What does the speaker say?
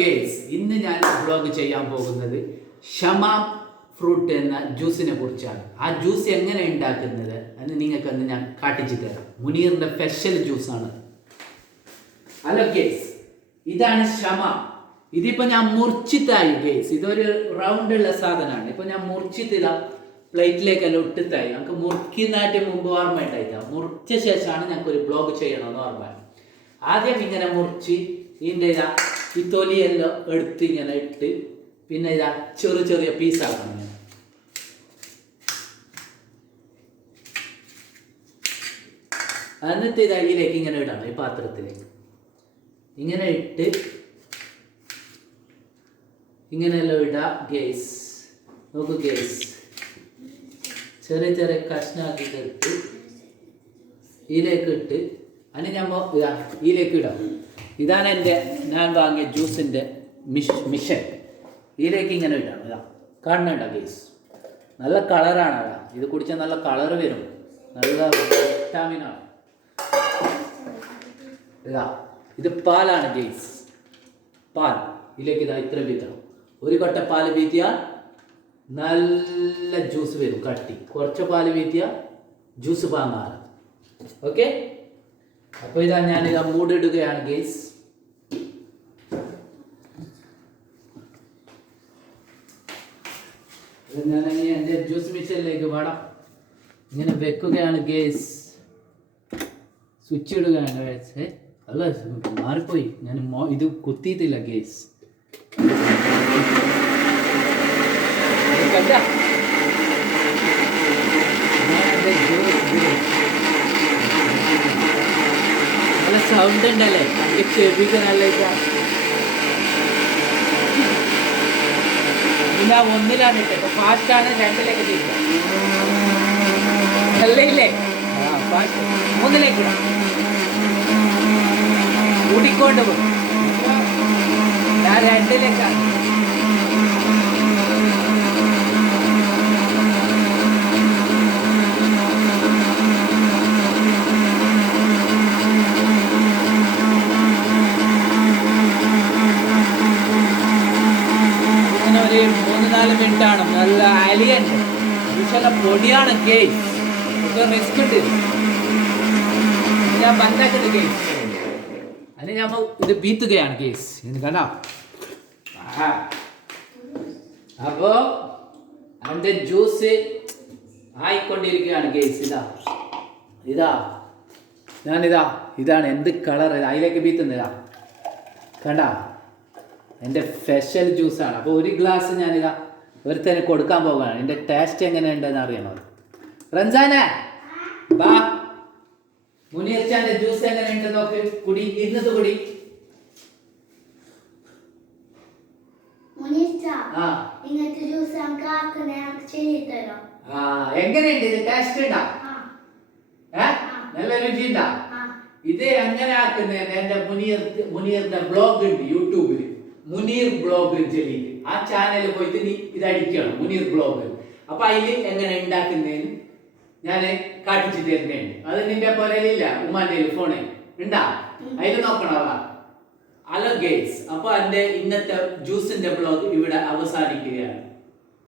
Guys ഇന്ന് ഞാൻ blog ചെയ്യാൻ പോകുന്നത് ഷമാം ഫ്രൂട്ട് എന്ന ജ്യൂസിനെ കുറിച്ചാണ്. ആ ജ്യൂസ് എങ്ങനെ ഉണ്ടാക്കുന്നത് എന്ന് നിങ്ങൾക്കൊന്ന് ഞാൻ കാട്ടിച്ചു തരാം. മുനീറിന്റെ സ്പെഷ്യൽ ജ്യൂസാണ് ഹലോ ഗേസ്. ഇതാണ് ഷമാം. ഇതിപ്പോ ഞാൻ മുറിച്ചിട്ടായി ഗേസ്. ഇതൊരു റൗണ്ട് ഉള്ള സാധനമാണ്. ഇപ്പൊ ഞാൻ മുറിച്ചിട്ടില്ല പ്ലേറ്റിലേക്കെല്ലാം ഇട്ടിട്ടായി. നമുക്ക് മുറിക്കുന്നതായിട്ട് മുമ്പ് ഓർമ്മ ഉണ്ടായില്ല മുറിച്ച ശേഷമാണ് ഞങ്ങൾക്ക് ഒരു ബ്ലോഗ് ചെയ്യണമെന്ന് ഓർമ്മ. ആദ്യം ഇങ്ങനെ മുറിച്ച് ഇതിന്റെ ഇതാ ഈ തൊലിയെല്ലാം എടുത്ത് ഇങ്ങനെ ഇട്ട് പിന്നെ ഇതാ ചെറിയ ചെറിയ പീസാക്കണം ഞാൻ എന്നിട്ട് ഇത് അതിലേക്ക് ഇങ്ങനെ ഇടണം ഈ പാത്രത്തിലേക്ക്. ഇങ്ങനെ ഇട്ട് ഇങ്ങനെയെല്ലാം ഇടാം ഗ്യാസ് നോക്കൂ ഗ്യാസ് ചെറിയ ചെറിയ കഷ്ണാക്കിയിട്ട് ഇട്ട് ഇതിലേക്ക് ഇട്ട് അതിന് ഞാൻ ഇതാ ഇതിലേക്ക് ഇടാം. ഇതാണ് എന്റെ ഞാൻ വാങ്ങിയ ജ്യൂസിന്റെ മിഷ് മിഷൻ. ഇതിലേക്ക് ഇങ്ങനെ ഇടാം ഇതാ. കാണുന്നുണ്ടോ ഗേസ് നല്ല കളറാണ് അതാ. ഇത് കുടിച്ചാൽ നല്ല കളർ വരും. നല്ല വിറ്റാമിനാണ് ഇതാ. ഇത് പാലാണ് ഗേസ് പാൽ. ഇതിലേക്ക് ഇതാ ഇത്രയും വീത്തണം ഒരു കൊട്ട പാൽ വീത്തിയാൽ നല്ല ജ്യൂസ് വരും കട്ടി. കുറച്ച് പാൽ വീത്തിയാൽ ജ്യൂസ് പാങ്ങാറ് ഓക്കെ അപ്പോൾ ഇതാ ഞാൻ മൂടിടുകയാണ് ഗേസ് ഇത് ഞാൻ ഇനി എന്റെ ജ്യൂസ് മിഷനിലേക്ക് വേണം ഇങ്ങനെ വെക്കുകയാണ് ഗേസ് സ്വിച്ച് ഇടുകയാണ് guys. ഏ അല്ല മാറിപ്പോയി ഞാൻ മോ ഇത് കുത്തിയിട്ടില്ല ഗേസ് കണ്ട ഞാനെന്റെ ജ്യൂസ് നല്ല സൗണ്ട് ഉണ്ടല്ലേ എനിക്ക് ചെവിക്ക് നല്ല ഇതാ ഞാൻ ഒന്നിലാണ് ഇട്ടത്. ഫാസ്റ്റ് ആണ് രണ്ടിലേക്ക് തിരിക്കാം അല്ലേ? മൂന്നിലേക്ക് ഇടാം. കൂടിക്കൊണ്ട് പോകും. ഞാൻ രണ്ടിലേക്കാണ്. Thank ഒരു മൂന്ന് നാല് മിനിറ്റ് നല്ല അലിയൻ പക്ഷെ പൊടിയാണ് കേസ് ഇത് റിസ്ക് ഉണ്ട്. ഇത് ഞാൻ ബന്ധാക്കുന്നത് കേസ് അല്ലെങ്കിൽ ഞാൻ ഇത് ബീത്തുകയാണ് കേസ് ഇത് കണ്ടോ. അപ്പോ അവന്റെ ജ്യൂസ് ആയിക്കൊണ്ടിരിക്കുകയാണ് കേസ് ഇതാ. ഇതാ. ഞാനിതാ ഇതാണ് എന്ത് കളർ അതിലേക്ക് ബീത്തുന്നതാ കണ്ട? എന്റെ സ്പെഷ്യൽ ജ്യൂസാണ് അപ്പോൾ ഒരു ഗ്ലാസ് ഞാനിതാ ഒരുത്തന് കൊടുക്കാൻ പോകുകയാണ് എന്റെ ടേസ്റ്റ് എങ്ങനെയുണ്ടെന്ന് അറിയണം റംസാന ബാ. മുനിയച്ചാന്റെ ജ്യൂസ് എങ്ങനെയുണ്ട് നോക്ക്. കുടി ഇരുന്നത് കുടി. എങ്ങനെയുണ്ട് ഇത്? ടേസ്റ്റ് ഉണ്ടാ? നല്ല ഇത് എങ്ങനെ ആക്കുന്നതിന് എന്റെ മുനീർ മുനീറിന്റെ ബ്ലോഗ് ഉണ്ട് യൂട്യൂബിൽ മുനീർ ബ്ലോഗ് ജലീൽ ആ ചാനൽ പോയിട്ട് നീ ഇത് അടിക്കണം മുനീർ ബ്ലോഗ്. അപ്പൊ അതിൽ എങ്ങനെ ഉണ്ടാക്കുന്നതിന് ഞാൻ കാട്ടിച്ചു തരുന്നുണ്ട് അത് നിന്റെ പുരയിലില്ല ഉമ്മാന്റെ ഫോണ് ഉണ്ടാ അതിൽ നോക്കണവാ ഹലോ ഗേറ്റ്സ് അപ്പൊ എന്റെ ഇന്നത്തെ ജ്യൂസിന്റെ ബ്ലോഗ് ഇവിടെ അവസാനിക്കുകയാണ്.